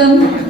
એકદમ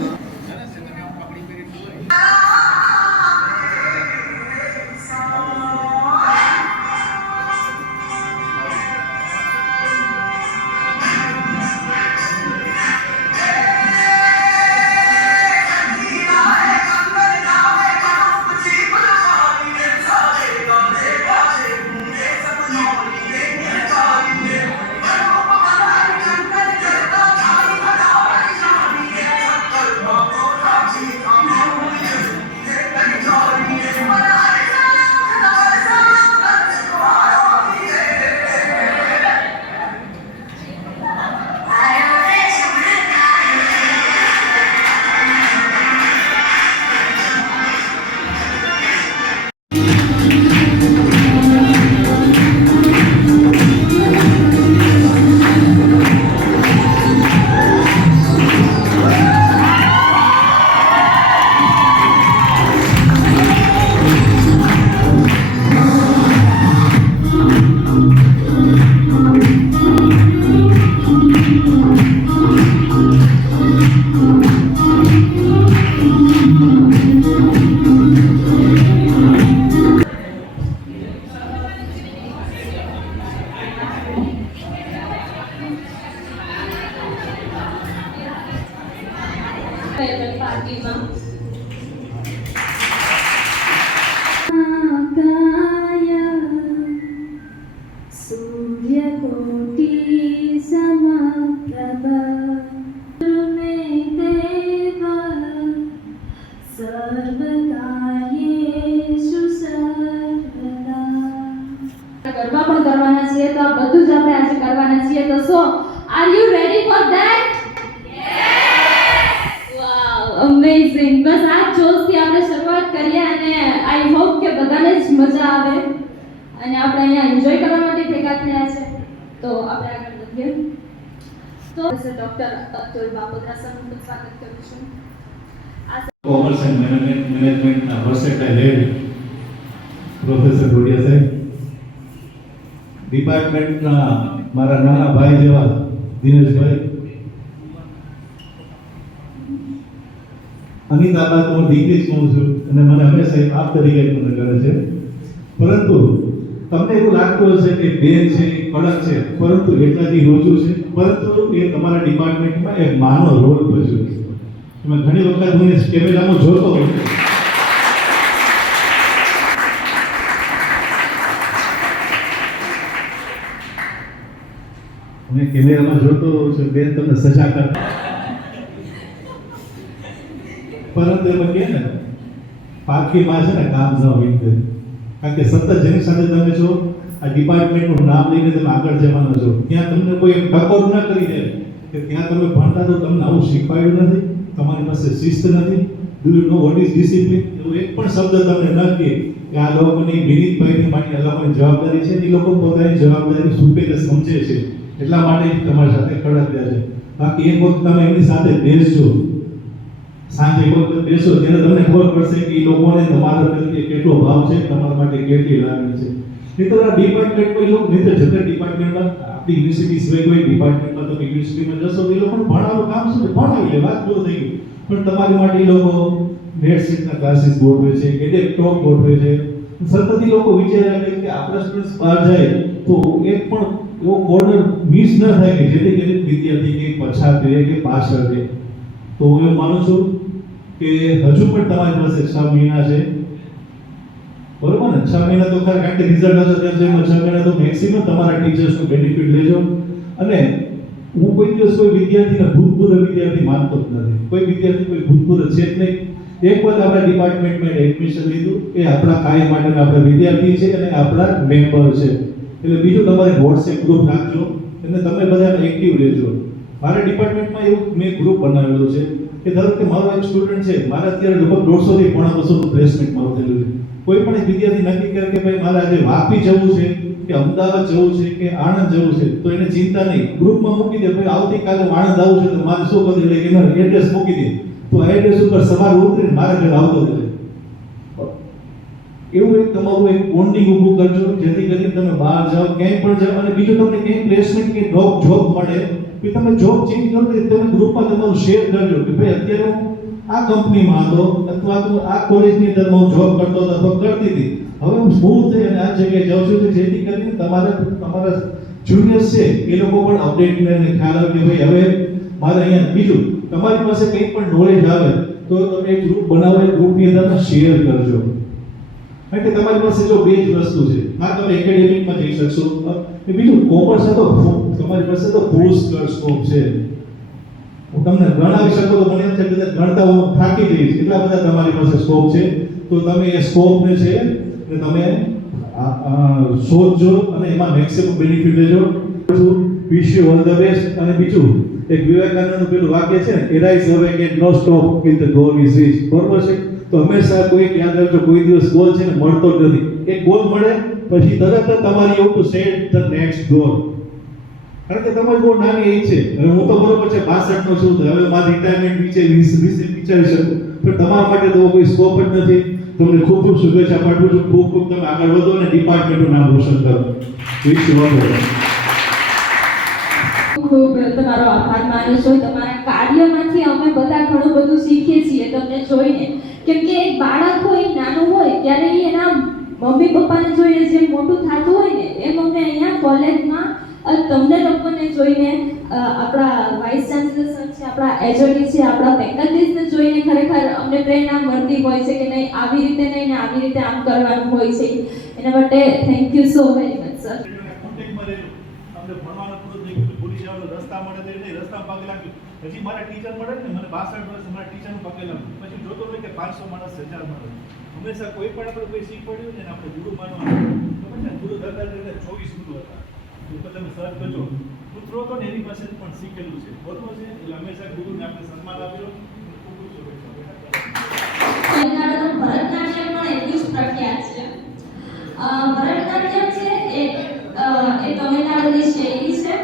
પાર્ટીમાં સૂર્યકોટી સમપ્રભ દેવ સર્વકાર્યેષુ સર્વદા. ગરબા પણ કરવાના છીએ, તો આ બધું જ આપણે આજે કરવાના છીએ. તો so are you ready for that? Amazing. બસ આ જોશથી આપણે શરૂઆત કરીએ અને આઈ હોપ કે બધાને જ મજા આવે અને આપણે અહીંયા એન્જોય કરવા માટે ભેગા થયા છે. તો આપણે આગળ વધીએ. તો ડોક્ટર અતુલ બાપોદરા સરનું સ્વાગત કરું છું. કોમર્સ એન્ડ મેનેજમેન્ટના વર્સેટાઇલ હેડ પ્રોફેસર ડોડિયા સાહેબ, ડિપાર્ટમેન્ટના મારા નાના ભાઈ જેવા દિનેશભાઈ, અનિતાબા તો હું દીકરી જ કહું છું અને મને હંમેશા આપ તરીકે મને કરે છે. પરંતુ તમને એવું લાગતું હશે કે બેન છે એ કડક છે, પરંતુ એટલાથી રોજુ છે, પરંતુ એ તમારા ડિપાર્ટમેન્ટમાં એક માનો રોલ ભજવે છે. મેં ઘણી વખત હું કેમેરામાં જોતો હોઉં છું બેન તમને સજા કરતા, પરંતુ એમાં કહે ને પારખીમાં છે ને કામ ન હોય, કારણ કે સતત જેની સાથે તમે છો આ ડિપાર્ટમેન્ટનું નામ લઈને તમે આગળ જવાના છો, ત્યાં તમને કોઈ ટકોર ન કરી દે કે ત્યાં તમે ભણતા તો તમને આવું શીખવાડ્યું નથી, તમારી પાસે શિસ્ત નથી, do you know what is discipline, એવું એક પણ શબ્દ તમને ન કહે કે આ લોકોની વિનીતભાઈની માટે આ લોકોની જવાબદારી છે. એ લોકો પોતાની જવાબદારી સુપેરે સમજે છે, એટલા માટે તમારી સાથે કડક રહે છે. બાકી એક વખત તમે એમની સાથે બેસજો, સાંજે એક વખત બેસો ત્યારે તમને ખબર પડશે કે એ લોકોને તમારા પ્રત્યે કેટલો ભાવ છે, તમારા માટે કેટલી લાગણી છે. નહીં તો આ ડિપાર્ટમેન્ટમાં એ લોકો નહીં તો જતા ડિપાર્ટમેન્ટમાં આપણી યુનિવર્સિટી સિવાય કોઈ ડિપાર્ટમેન્ટમાં તમે યુનિવર્સિટીમાં જશો તો એ લોકોને ભણાવવાનું કામ શું છે, ભણાવી લે, વાત પૂરું થઈ ગયું. પણ તમારી માટે એ લોકો નેટ સીટના ક્લાસીસ ગોઠવે છે, એડેક ટોક ગોઠવે છે. સતત એ લોકો વિચાર્યા કે આપણા સ્ટુડન્ટ્સ બહાર જાય તો એક પણ એવો કોર્નર મિસ ન થાય કે જેથી કરીને વિદ્યાર્થી કે પછાત રહે કે પાછળ રહે. તો હું એવું માનું છું કે હજુ પણ તમારી પાસે 6 મહિના છે, બરોબર ને? 6 મહિના તો ખરા, કારણ કે રિઝલ્ટ હશે ત્યારે 6 મહિના તો મેક્સિમમ તમારા ટીચર્સનું બેનિફિટ લેજો. અને હું કોઈ દિવસ કોઈ વિદ્યાર્થીને ભૂતપૂર્વ વિદ્યાર્થી માનતો જ નથી, કોઈ વિદ્યાર્થી કોઈ ભૂતપૂર્વ છે જ નહીં. એક વખત આપણા ડિપાર્ટમેન્ટમાં એડમિશન લીધું એ આપણા કાયમ માટેના આપણા વિદ્યાર્થી છે અને આપણા મેમ્બર છે. એટલે બીજું તમારે વોટ્સએપ ગ્રુપ રાખજો અને તમે બધા એક્ટિવ રહેજો. મારા ડિપાર્ટમેન્ટમાં એવું મેં ગ્રુપ બનાવેલું છે કે ધારો કે મારો એક સ્ટુડન્ટ છે, મારે અત્યારે લગભગ 150 થી 200 પ્લેસમેન્ટ મારું થયેલું છે. કોઈ પણ એક વિદ્યાર્થી નક્કી કરે કે ભાઈ મારે આજે વાપી જવું છે કે અમદાવાદ જવું છે કે આણંદ જવું છે, તો એને ચિંતા નહીં, ગ્રુપમાં મૂકી દે ભાઈ આવતીકાલે આણંદ આવું છે તો મારે શું કરવું, એટલે એનો એડ્રેસ મૂકી દે, તો એડ્રેસ ઉપર સવારે ઉતરીને મારા ઘરે આવતો રહે. એવું એક તમારું એક બોન્ડિંગ ઊભું કરજો જેથી કરીને તમે બહાર જાઓ, ક્યાંય પણ જાઓ અને બીજું તમને ક્યાંય પ્લેસમેન્ટ કે જોબ મળે કે તમે જોબ ચેન્જ કરો તો તમે ગ્રુપમાં તમારું શેર કરજો કે ભાઈ અત્યારે હું આ કંપનીમાં હતો અથવા તો આ કોલેજની અંદર હું જોબ કરતો હતો અથવા કરતી હતી, હવે હું સ્મૂથ થઈ અને આ જગ્યાએ જાઉં છું, જેથી કરીને તમારા જુનિયર્સ છે એ લોકો પણ અપડેટ કરીને ખ્યાલ આવે કે ભાઈ હવે મારે અહીંયા બીજું તમારી પાસે કંઈ પણ નોલેજ આવે તો તમે એક ગ્રુપ બનાવો, એ ગ્રુપની અંદર શેર કરજો. કારણ કે તમારી પાસે જો બે જ વસ્તુ છે, હા તમે એકેડેમિકમાં જઈ શકશો, બીજું કોમર્સ હતો તમારી પાસે તો પુષ્કળ સ્કોપ છે. હું તમને ગણાવી શકું તો મને એમ છે કે ગણતા હું થાકી જઈશ, એટલા બધા તમારી પાસે સ્કોપ છે. તો તમે એ સ્કોપને છે કે તમે શોધજો અને એમાં મેક્સિમમ બેનિફિટ લેજો. Wish you all the best. અને બીજું એક વિવેકાનંદનું પેલું વાક્ય છે ને, એરાઇઝ હવે કે no stop with the goal is reach. બરોબર છે? તો હંમેશા કોઈ યાદ રાખજો, કોઈ દિવસ ગોલ છે ને મળતો જ નથી. એક ગોલ મળે પછી તરત જ તમારી એવું to set the next goal. કારણ કે તમારી બહુ નાની એજ છે. હવે હું તો બરોબર છે 62 નો છું, હવે મારી રિટાયરમેન્ટ વિશે વિચારી શકું, પણ તમારા માટે તો કોઈ સ્કોપ જ નથી. તમને ખૂબ ખૂબ શુભેચ્છા પાઠવું છું. ખૂબ ખૂબ તમે આગળ વધો અને ડિપાર્ટમેન્ટનું નામ રોશન કરો. Wish you all the best. ખૂબ તમારો આભાર માનું છું. તમારા કાર્યમાંથી અમે બધા ઘણું બધું શીખીએ છીએ તમને જોઈને. કેમ કે એક બાળક હોય, નાનું હોય ત્યારે એના મમ્મી પપ્પાને જોઈને જે મોટું થતું હોય ને, એમ અમને અહીંયા કોલેજમાં તમને લોકોને જોઈને, આપણા વાઇસ ચાન્સલર સર છે, આપણા એચઓડી છે, આપણા ફેકલ્ટીઝને જોઈને ખરેખર અમને પ્રેરણા મળતી હોય છે કે નહીં, આવી રીતે નહીં ને આવી રીતે આમ કરવાનું હોય છે. એના માટે thank you so very much sir. અમને ભણવાનું પૂરું થઈ ગયું, ભૂલી જવાનું, રસ્તા મળે તો નહીં, રસ્તા પગે લાગ્યું. હજી મારા ટીચર મળે ને, મને 62 વર્ષ મારા ટીચરનું પગે લાગ્યું. પછી જોતો હોય કે 500 માણસ 1000 માણસ. હંમેશા કોઈ પણ આપણે કોઈ શીખ પડ્યું ને આપણે ગુરુ માનવાનું. ખબર છે, ગુરુ દત્તાત્રેય 24 ગુરુ હતા. તો તમે સર્ચ કરજો, પુત્રો તો ને એની પાસે પણ શીખેલું છે. બરોબર છે? એટલે હંમેશા ગુરુને આપણે સન્માન આપજો. ખૂબ ખૂબ શુભેચ્છા. તમિલનાડુનું ભરતનાટ્યમ પણ એટલું જ પ્રખ્યાત છે. ભરતનાટ્યમ છે એ તમિલનાડુની શૈલી છે.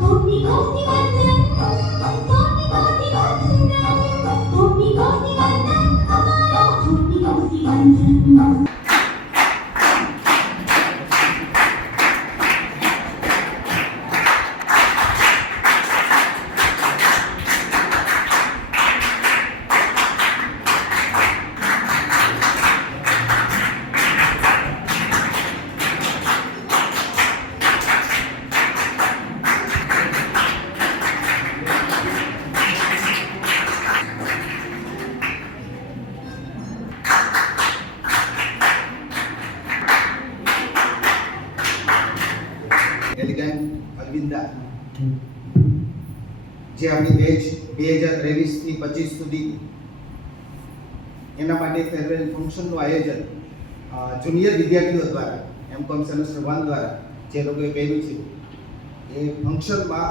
Gopi, Gopi, Gopi, Gopi, Gopi, Gopi, Gopi, Gopi, Gopi, જે આપણી બેચ 2023 થી 25 સુધી એના માટે ફેરવેલ ફંક્શનનું આયોજન જુનિયર વિદ્યાર્થીઓ દ્વારા M.Com સેમેસ્ટર 1 દ્વારા જે લોકોએ કર્યું છે એ ફંક્શનમાં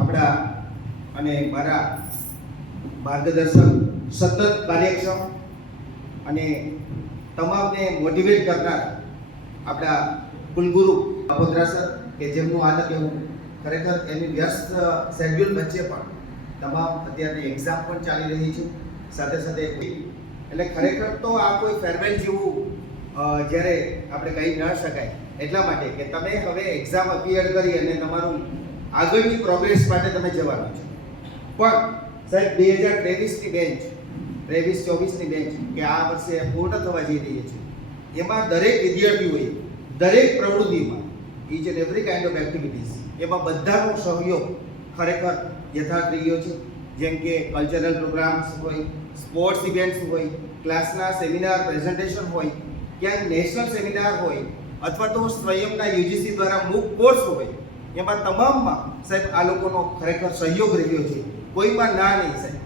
આપણા અને મારા માર્ગદર્શક સતત કાર્યક્ષમ અને તમામને મોટિવેટ કરનાર આપણા કુલગુરુ બાપોદરા સર કે જેમનું આ તકે હું ખરેખર એની વ્યસ્ત શેડ્યુલ વચ્ચે પણ તમામ અત્યારની એક્ઝામ પણ ચાલી રહી છે સાથે સાથે એટલે ખરેખર તો આ કોઈ ફેરવેલ જેવું જ્યારે આપણે કહી ન શકાય એટલા માટે કે તમે હવે એક્ઝામ અપિયર કરી અને તમારું આગળની પ્રોગ્રેસ માટે તમે જવાનું છે પણ સાહેબ 2023ની બેન્ચ 23-24ની બેન્ચ કે આ વર્ષે પૂર્ણ થવા જઈ રહી છે એમાં દરેક વિદ્યાર્થીઓએ દરેક પ્રવૃત્તિમાં each and every kind of activities એમાં બધાનો સહયોગ ખરેખર યથાર્થ રહ્યો છે. જેમ કે કલ્ચરલ પ્રોગ્રામ્સ હોય, સ્પોર્ટ્સ ઇવેન્ટ્સ હોય, ક્લાસના સેમિનાર પ્રેઝન્ટેશન હોય, ક્યાંક નેશનલ સેમિનાર હોય અથવા તો સ્વયંના યુજીસી દ્વારા મૂક કોર્સ હોય, એમાં તમામમાં સાહેબ આ લોકોનો ખરેખર સહયોગ રહ્યો છે. કોઈમાં ના નહીં સાહેબ.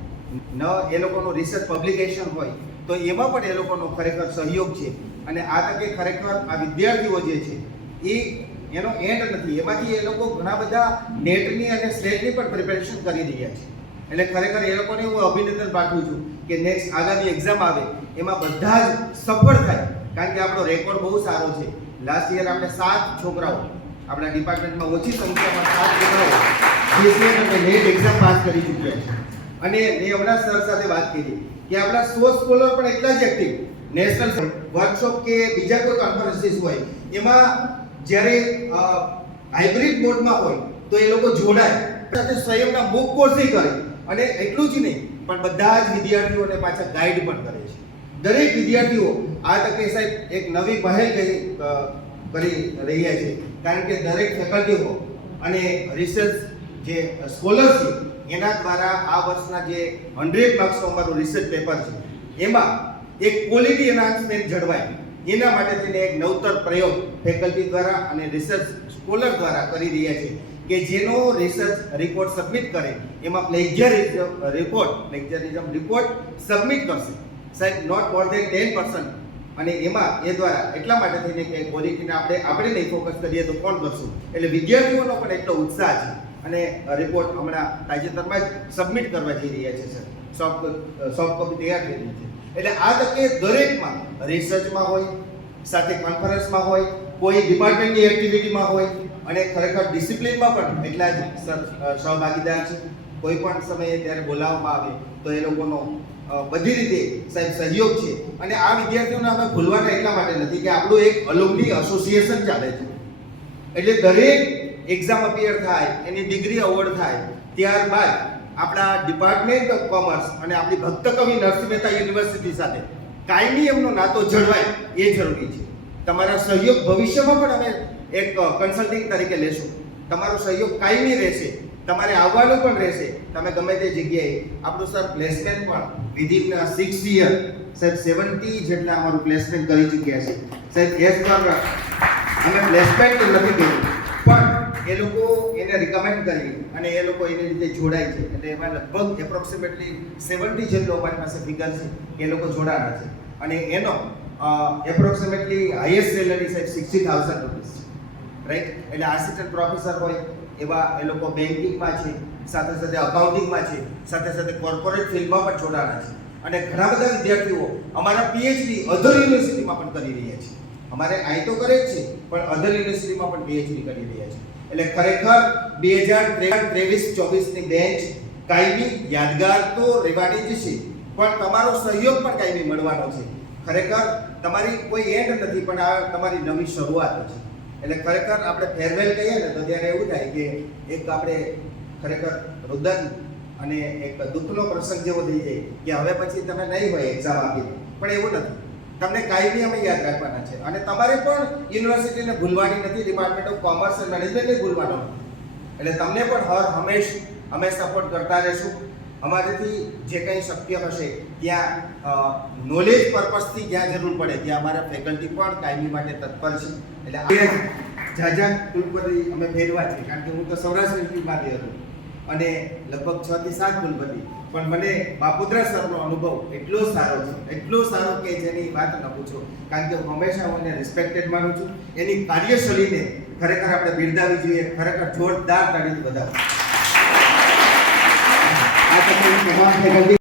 ન એ લોકોનું રિસર્ચ પબ્લિકેશન હોય તો એમાં પણ એ લોકોનો ખરેખર સહયોગ છે. અને આ તકે ખરેખર આ વિદ્યાર્થીઓ જે છે એ એનો એન્ડ નથી. એમાંથી એ લોકો ઘણા બધા નેટની અને સ્લેટની પણ પ્રિપેરેશન કરી રહ્યા છે. એટલે ખરેખર એ લોકોને હું અભિનંદન પાઠવું છું કે નેક્સ્ટ આગામી એક્ઝામ આવે એમાં બધા જ સફળ થાય. કારણ કે આપણો રેકોર્ડ બહુ સારો છે. લાસ્ટ યર આપણે 7 છોકરાઓ આપણા ડિપાર્ટમેન્ટમાં ઓછી સંખ્યામાં 7 છોકરાઓ જીસીએન અને નેટ એક્ઝામ પાસ કરી ચૂક્યા છે. અને મેં હમણાં સર સાથે વાત કરી કે આપણા 100 સ્કોલર પણ એટલા જ એક્ટિવ નેશનલ વર્કશોપ કે બીજા કોઈ કોન્ફરન્સીસ હોય એમાં જ્યારે હાઇબ્રિડ મોડમાં હોય તો એ લોકો જોડાય સાથે સ્વયંના મૂક કોર્સ કરે. અને એટલું જ નહીં પણ બધા જ વિદ્યાર્થીઓને પાછા ગાઈડ પણ કરે છે. દરેક વિદ્યાર્થીઓ આ તકે સાહેબ એક નવી પહેલ કરી રહ્યા છે. કારણ કે દરેક ફેકલ્ટીઓ અને રિસર્ચ જે સ્કોલરશિપ એના દ્વારા આ વર્ષના જે 100 માર્ક્સનું અમારું રિસર્ચ પેપર છે એમાં એક ક્વોલિટી એન્હાન્સમેન્ટ જળવાય એના માટે થઈને એક નવતર પ્રયોગ ફેકલ્ટી દ્વારા અને રિસર્ચ સ્કોલર દ્વારા કરી રહ્યા છે કે જેનો રિસર્ચ રિપોર્ટ સબમિટ કરે એમાં પ્લેજરિઝમ રિપોર્ટ સબમિટ કરશે સાહેબ નોટ મોર ધેન 10%. અને એમાં એ દ્વારા એટલા માટે થઈને કે ક્વોલિટીને આપણે નહીં ફોકસ કરીએ તો કોણ કરશું. એટલે વિદ્યાર્થીઓનો પણ એટલો ઉત્સાહ છે. અને રિપોર્ટ હમણાં તાજેતરમાં જ સબમિટ કરવા જઈ રહ્યા છે સર. સોફ્ટ કોપી તૈયાર થઈ રહી છે. એટલે આ તકે દરેકમાં રિસર્ચમાં હોય, સાથે કોન્ફરન્સમાં હોય, કોઈ ડિપાર્ટમેન્ટની એક્ટિવિટીમાં હોય અને ખરેખર ડિસિપ્લિનમાં પણ એટલા જ સહભાગીદાર છે. કોઈ પણ સમયે ત્યારે બોલાવવામાં આવે તો એ લોકોનો બધી રીતે સાહેબ સહયોગ છે. અને આ વિદ્યાર્થીઓને અમે ભૂલવાના એટલા માટે નથી કે આપણું એક અલુમની એસોસિએશન ચાલે છે. એટલે દરેક એક્ઝામ અપિયર થાય, એની ડિગ્રી અવોર્ડ થાય, ત્યારબાદ આપણા ડિપાર્ટમેન્ટ ઓફ કોમર્સ અને આપણી ભક્ત કવિ નરસિંહ મહેતા યુનિવર્સિટી સાથે કાયમી એમનો નાતો જળવાય એ જરૂરી છે. તમારા સહયોગ ભવિષ્યમાં પણ અમે એક કન્સલ્ટિંગ તરીકે લેશું. તમારો સહયોગ કાયમી રહેશે. તમારે આવવાનું પણ રહેશે. તમે ગમે તે જગ્યાએ આપણું સર પ્લેસમેન્ટ પણ વિધિન 6 યર સાહેબ 70 જેટલા અમારું પ્લેસમેન્ટ કરી ચૂક્યા છે સાહેબ. એસ પર અમે પ્લેસમેન્ટ તો નથી કર્યું પણ એ લોકો એને રિકમેન્ડ કરી અને એ લોકો એની રીતે જોડાય છે. એટલે એમાં લગભગ એપ્રોક્સિમેટલી 70 જેટલો અમારી પાસે ફિગર છે કે એ લોકો જોડાણા છે. અને એનો એપ્રોક્સિમેટલી હાઈએસ્ટ સેલરી સાહેબ 60,000 રૂપીસ છે. રાઈટ. એટલે આસિસ્ટન્ટ પ્રોફેસર હોય એવા એ લોકો બેન્કિંગમાં છે, સાથે સાથે અકાઉન્ટિંગમાં છે, સાથે સાથે કોર્પોરેટ ફિલ્ડમાં પણ જોડાણા છે. અને ઘણા બધા વિદ્યાર્થીઓ અમારા પીએચડી અધર યુનિવર્સિટીમાં પણ કરી રહ્યા છે. અમારે અહીં તો કરે જ છે પણ અધર યુનિવર્સિટીમાં પણ પીએચડી કરી રહ્યા છે. એટલે ખરેખર 2023-24ની બેન્ચ કાયમી યાદગાર તો રહેવાની જ છે પણ તમારો સહયોગ પણ કાયમી મળવાનો છે. ખરેખર તમારી કોઈ એન્ડ નથી પણ આ તમારી નવી શરૂઆત છે. એટલે ખરેખર આપણે ફેરવેલ કહીએ ને તો ત્યારે એવું થાય કે એક આપણે ખરેખર રુદન અને એક દુઃખનો પ્રસંગ જેવો થઈ જાય કે હવે પછી તમે નહીં હોય એક્ઝામ આપી. પણ એવું નથી. તમને કાયમી અમે યાદ રાખવાના છે. અને તમારે પણ યુનિવર્સિટીને ભૂલવાની નથી, ડિપાર્ટમેન્ટ ઓફ કોમર્સ એન્ડ મેનેજમેન્ટને ભૂલવાનો નથી. એટલે તમને પણ હર અમે સપોર્ટ કરતા રહેશું. અમારેથી જે કંઈ શક્ય હશે ત્યાં નોલેજ પર્પઝથી જ્યાં જરૂર પડે ત્યાં અમારા ફેકલ્ટી પણ કાયમી માટે તત્પર છે. એટલે જાજા કુલપતિ અમે ફેરવા છે કારણ કે હું તો સૌરાષ્ટ્ર યુનિવર્સિટીમાંથી હતો અને લગભગ 6 થી 7 કુલપતિ, પણ મને બાપુદ્રા સરનો અનુભવ એટલો સારો કે જેની વાત ન પૂછો. કારણ કે હું હંમેશા હું એને રિસ્પેક્ટેડ માનું છું. એની કાર્યશૈલીને ખરેખર આપણે બિરદાવવી જોઈએ. ખરેખર જોરદાર તાળીથી વધાવો. આ તમને તમામ ફેકલ્ટી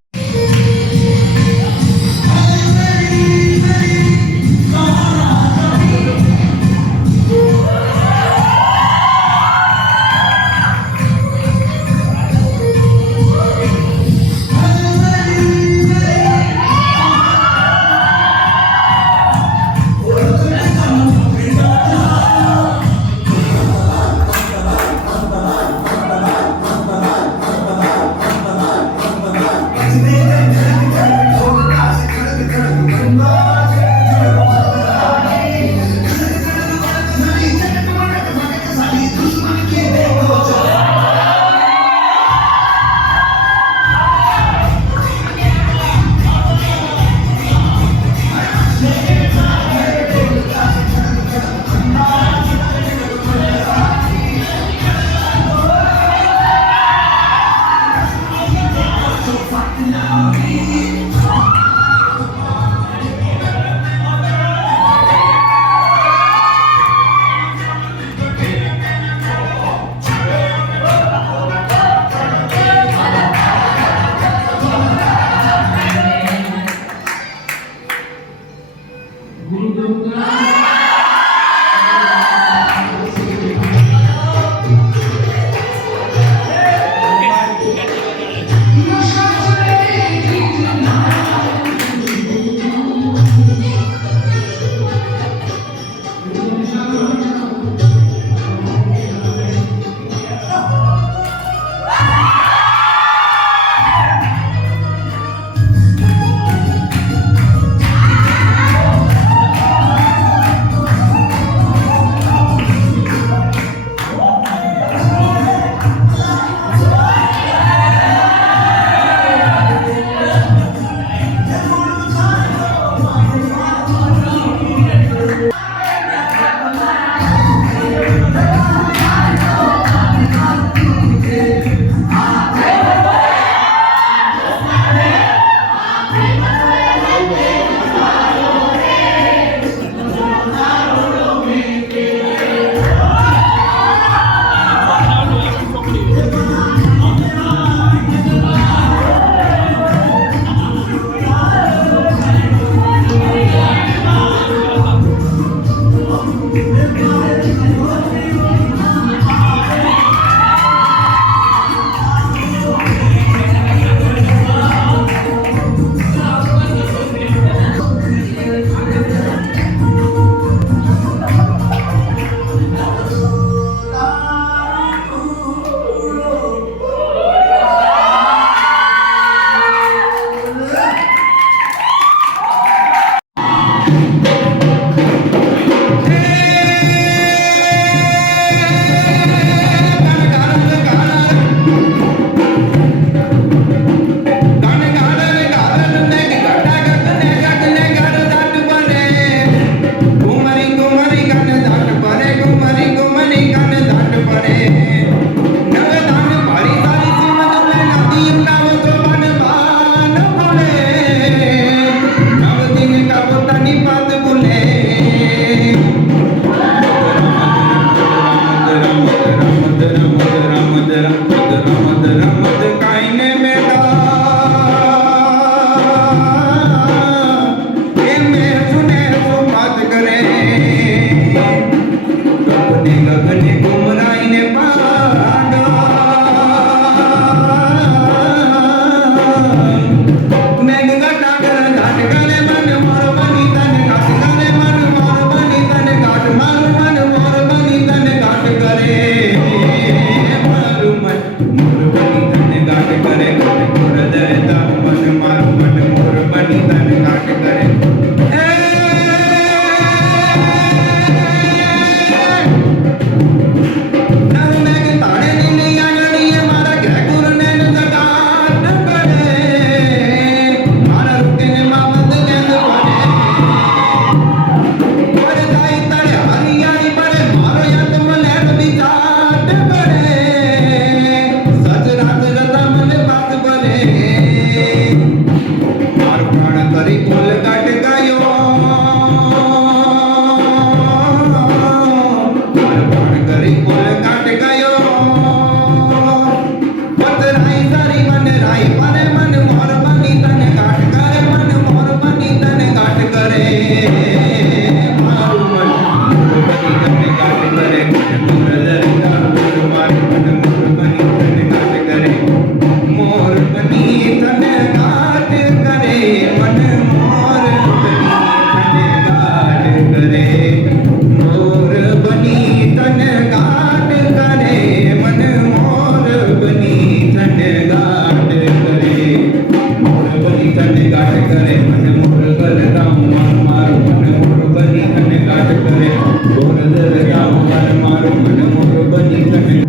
તને ગાઢ કરે મને મોર કરતા હું મારું મને મોર બની તને ગાઢ કરે ગોર દરતા હું મારું મને મોર બની તને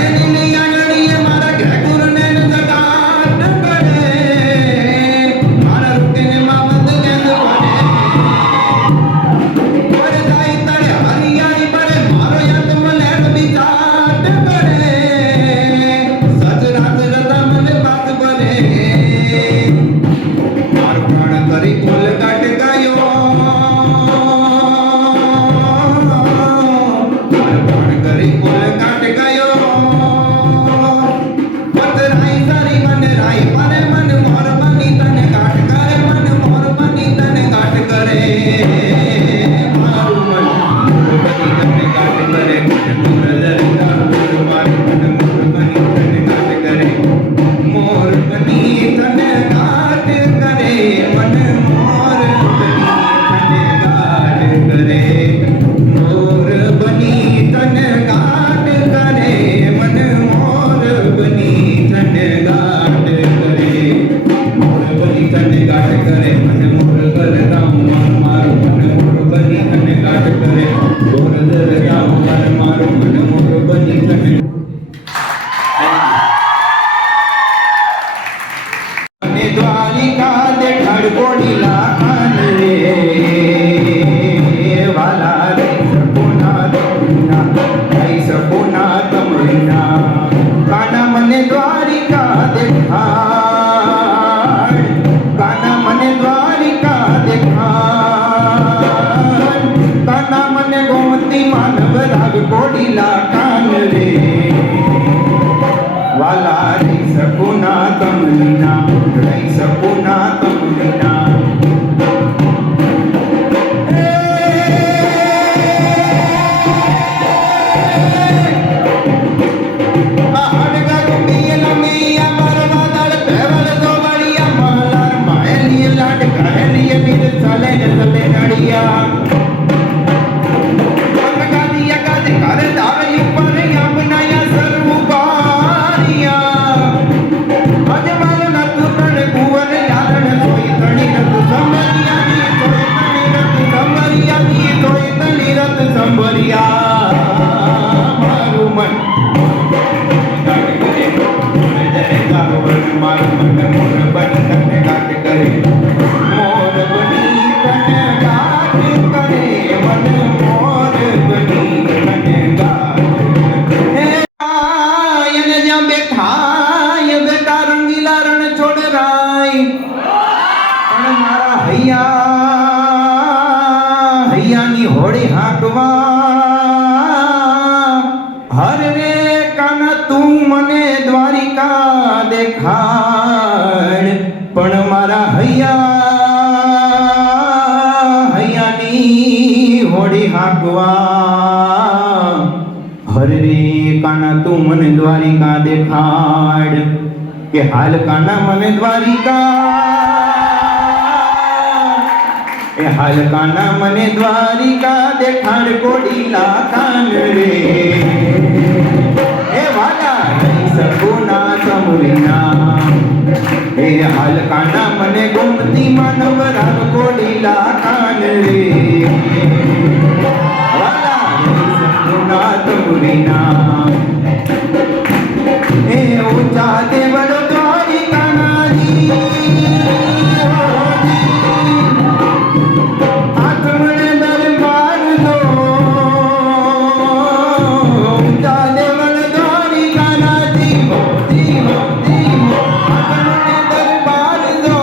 Bye. દેખાડ પણ મારા હૈયાની હોડી હાંકવા હરે રે કાના તું મને દ્વારિકા દેખાડ કે હાલ કાના મને દ્વારિકા એ હાલ કાના મને દ્વારિકા દેખાડ કોડીલા કાન રે એ વાલા નહીં શકું ના તમરીના એ હાલ કાના મને ગોમતી માનવ રાગ કોડીલા કાન રે વાલા નહીં શકું ના તમરીના એ ઊંચા દેવળ દ્વારિકાનાજી આત્મણે દરબાર દો ઊંચા દેવળ દ્વારિકાનાજી આત્મણે દરબાર દો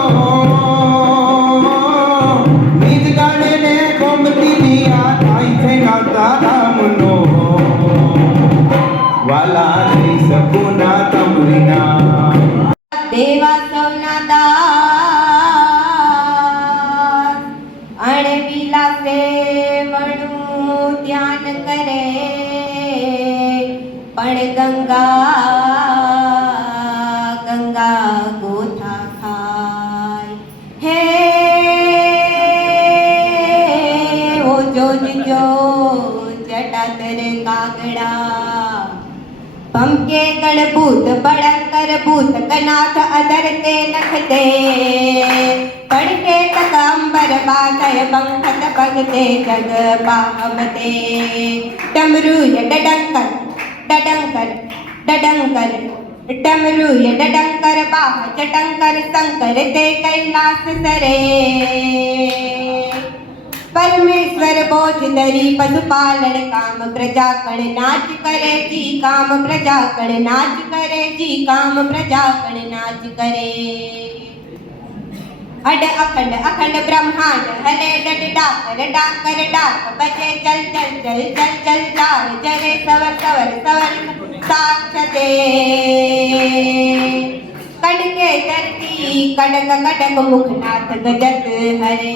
નિજ ગાડે ને ગોમતી દિયા થાય છે નાતા રામનો વાલા નહીં શકું ના તમરીના દેવા સૌના દાસ અણે વિલાસે વણું ધ્યાન કરે પણ ગંગા ગોથા ખાય હે ઓ જોજજો જટાતર કાગડા પંકે ગણભૂત બળંકર ભૂત કનાથ અધરતે નખતે પડકે તકાંબર બાધય બંખત ભગતે જગ પાહમતે ડમરુય ડડંકર ડડંકર ડડંકર ડમરુય ડડંકર બાહ જટંકર શંકર તે કૈલાસ સરે परमेश्वर बोझ धरी पशुपालन काम प्रजा कण नाच करे जी काम प्रजा कण नाच करे जी काम प्रजा कण नाच करे अड अखंड अखंड ब्रह्मांड हले डड डाकर डाकर डाक बजे चल चल चल चल चल चार चले सवर सवर सवर साक्षते कड़के धरती कड़क कड़क मुखनाथ गजत हरे